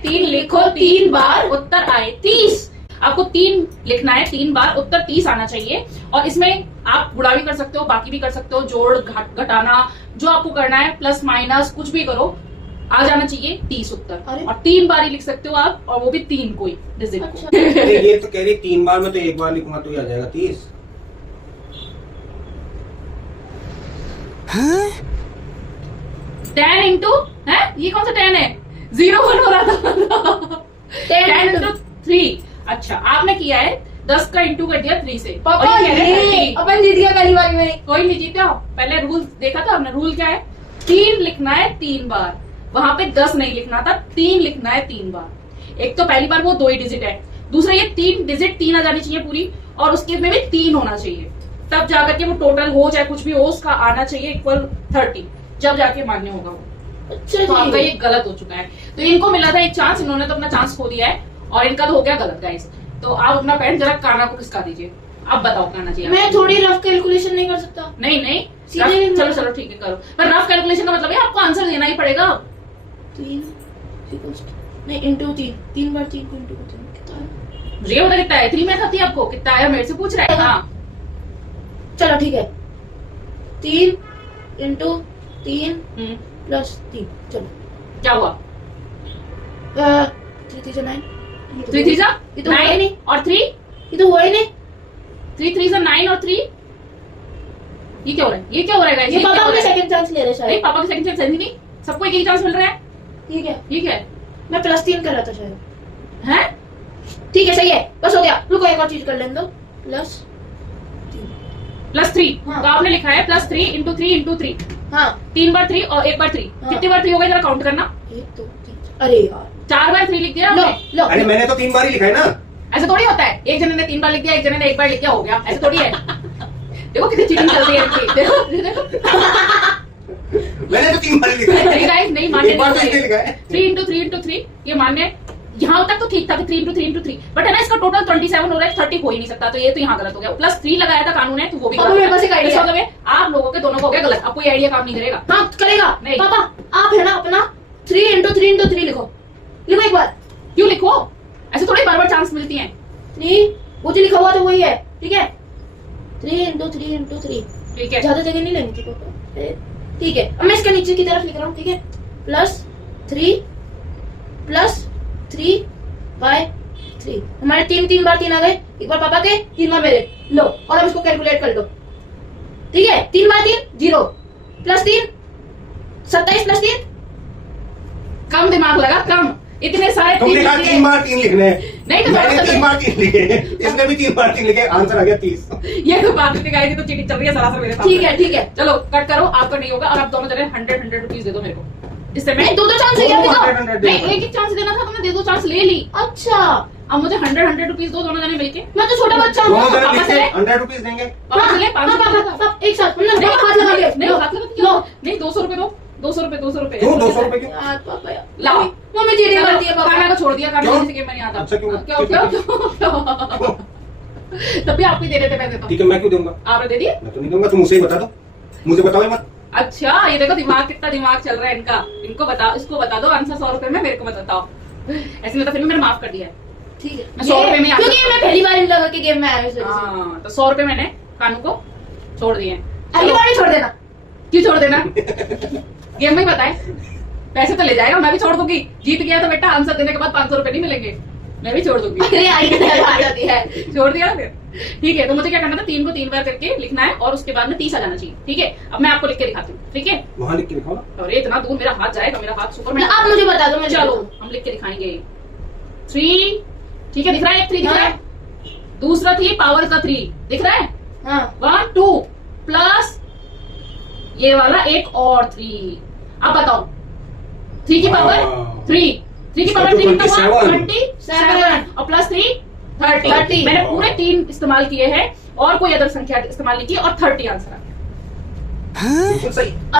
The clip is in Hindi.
3 लिखो 3 बार, उत्तर आए 30। आपको 3 लिखना है 3 बार, उत्तर 30 आना चाहिए। और इसमें आप गुणा भी कर सकते हो, बाकी भी कर सकते हो, जोड़ घटाना जो आपको करना है, प्लस माइनस कुछ भी करो, आ जाना चाहिए 30 उत्तर। और 3 बार ही लिख सकते हो आप, और वो भी 3 कोई डिजिट को। ये तो कह रही 3 बार में, तो 1 बार लिखूंगा तो ही आ जाएगा 30। 10 इंटू है, ये कौन सा 10 है, 0 1 हो रहा था। 10 इंटू 3। अच्छा, आपने किया है 10 का इंटू कर दिया 3 से। पापा ये अपन जीत गया पहली बार में। कोई नहीं जीता, पहले रूल देखा था हमने। रूल क्या है, 3 लिखना है 3 बार, वहां पे 10 नहीं लिखना था, 3 लिखना है 3 बार। एक तो पहली बार वो 2 ही डिजिट है, दूसरा ये 3 डिजिट 3 आ जानी चाहिए पूरी, और उसके में भी 3 होना चाहिए, तब जाकर के वो टोटल हो, चाहे कुछ भी हो, उसका आना चाहिए इक्वल 30, जब जाके मान्य होगा वो। अच्छा, तो आपका ये गलत हो चुका है। तो इनको मिला था एक चांस, इन्होंने तो अपना चांस खो दिया है, और इनका तो हो गया गलत गाइस। तो आप अपना पेन जरा काना को खिसका दीजिए। आप बताओ कहना चाहिए। मैं थोड़ी रफ कैलकुलेशन नहीं कर सकता? नहीं नहीं, सीधे चलो चलो ठीक है करो, पर रफ कैलकुलेशन का मतलब है आपको आंसर देना ही पड़ेगा। 3 नहीं इंटू 3 बार 3 को इंटू करते हैं कितना है? मुझे ये बता कितना है, 3 में खाती है आपको, कितना है मेरे से पूछ रहा है। हाँ चलो ठीक है, 3 इंटू 3 प्लस 3। चलो क्या हुआ, 3 3 9। 3 3 ये तो हुआ ही नहीं। और 3 ये तो हुआ ही नहीं। 3 3 9 और 3, ये क्या हो रहा है, ये क्या हो रहा है guys? ये क्या पापा हो अपने रहा है? सेकंड चांस ले रहे नहीं, शायद। पापा के सेकंड चांस नहीं, सबको एक ही चांस मिल रहा है। ठीक है, ठीक है मैं प्लस 3 कर रहा था शायद। हैं? ठीक है सही है, बस हो गया। रुको एक और चीज कर लेने दो, प्लस +3। हाँ। तो आपने लिखा है +3 इंटू 3 इंटू 3, हाँ 3 बार 3 और 1 बार 3। हाँ। कितनी बार 3 हो गई जरा काउंट करना। 1 2 3। अरे यार 4 बार 3 लिख दिया लो आपने। लो। अरे मैंने तो 3 बार ही लिखा है ना। ऐसे थोड़ी होता है, एक जने ने 3 बार लिख दिया, एक जने ने 1 बार लिख दिया, हो गया, ऐसे थोड़ी है। देखो कितनी चीटिंग चल रही है इनकी, देखो मैंने तो 3 बार ही लिखा है। नहीं गाइस, नहीं मान्य। एक बार तो इसने लिखा है। 3 इंटू 3 इंटू 3 ये मान्य। यहाँ तक तो ठीक था कि 3 इंटू 3 इंटू 3, बट है ना इसका टोटल 27 हो रहा है, 30 हो ही नहीं सकता, तो ये तो यहाँ गलत हो गया। +3 लगाया था कानून है, तो वो भी पापा, मेरे पास एक आइडिया है। मतलब है आप लोगों के दोनों को हो गया गलत। अब कोई आइडिया काम नहीं करेगा। हाँ करेगा नहीं। पापा, आप है ना अपना 3 इंटू 3 इंटू 3 लिखो। लिखो एक बार। क्यों लिखो, ऐसे थोड़ी बार बार चांस मिलती है। 3 वो जो लिखा हुआ था वही है, ठीक है। 3 इंटू 3 इंटू 3। ठीक है, ज्यादा जगह नहीं लेनी थी पापा। ठीक है, अब मैं इसके नीचे की तरफ लिख रहा हूँ, ठीक है। +3 बाय 3। हमारे 3 बार 3 आ गए, एक बार पापा के 3 बार मेरे। लो, और अब इसको कैलकुलेट कर दो, ठीक है। 3 बार 3 0, +3 27 +3। कम दिमाग लगा, कम। इतने सारे तुमने कहा 3 बार 3 लिखने हैं। नहीं तो मैंने बात 3 बार 3 लिखे हैं, इसने भी 3 बार 3 लिखे, आंसर आ गया 30। ये तो बात दिखाई दी, तो चीटिंग चल रही है सरासर मेरे साथ। ठीक है चलो कट करो, आपका नहीं होगा। और आप दोनों जने 100 रुपीज दे दो मेरे को, इससे मैं नहीं, दो चांस है क्या? 100 नहीं, एक ही चांस देना था, तुमने दे दो चांस ले ली। अच्छा, अब मुझे 100 रुपीज दो दोनों जने मिलके। मैं तो छोटा बच्चा दोनों हूँ। जने पापा लिख से के ले। 100 रुपीज देंगे। पापा से ले 500 पापा एक साथ मतलब हाथ लगा के नहीं, लो, हाथ लगा के लो। नहीं, 200 रुपए दो, 200 रुपए, 200 रुपए। क्यों 200 रुपए क्यों? यार पापा यार, लाओ। मम्मी चीटिंग करती है खाना पापा। को छोड़ दिया, खाना क्यों? किसी के में नहीं आता। अच्छा, क्यों? क्यों? तभी आप ही दे देते पैसे तो। ठीक है, मैं क्यों दूंगा? आपने दे दिए। मैं तो नहीं दूंगा, तुम मुझे ही बता दो, मुझे बताओ मत। अच्छा, ये देखो दिमाग, कितना दिमाग चल रहा है इनका। इनको बताओ, इसको बता दो आंसर 100 रुपए में, मेरे को मत बताओ। ऐसे में तो फिर भी मैंने माफ कर दिया है। ठीक है, मैं 100 रुपए में आंसर- क्योंकि मैं पहली बार इन लगा के गेम में आया हूँ इस वजह से। हाँ, तो 100 रुपए मैंने कानू को छोड़ दिए। अगली बार नहीं छोड़ देना। क्यों छोड़ देना? गेम में ही बताए, पैसे तो ले जाएगा, मैं भी छोड़ दूंगी। जीत गया तो बेटा आंसर देने के बाद 500 रुपए नहीं मिलेंगे, मैं भी छोड़ दूंगी। अरे आइडिया आ जाती है। छोड़ दिया ना फिर। ठीक है, तो मुझे क्या करना था, 3 को 3 बार करके लिखना है, और उसके बाद में 30 आ जाना चाहिए। ठीक है, अब मैं आपको लिख के दिखाती हूँ। ठीक है, वहां लिख के लिखो ना। और इतना दूर मेरा हाथ जाएगा, मेरा हाथ सुपर में। आप मुझे बता दो, मैं चलो हम लिख के दिखाएंगे। 3, ठीक है, दिख रहा है, 3 दिख रहा है। दूसरा 3 पावर का 3 दिख रहा है। हाँ 1 2 प्लस ये वाला एक और 3। अब बताओ 3 की पावर 3 की पावर 3 कितना हुआ? 27 और +3 30। मैंने पूरे 3 इस्तेमाल किए हैं, और कोई अदर संख्या इस्तेमाल नहीं की, और 30 आंसर आ गया। बिल्कुल सही।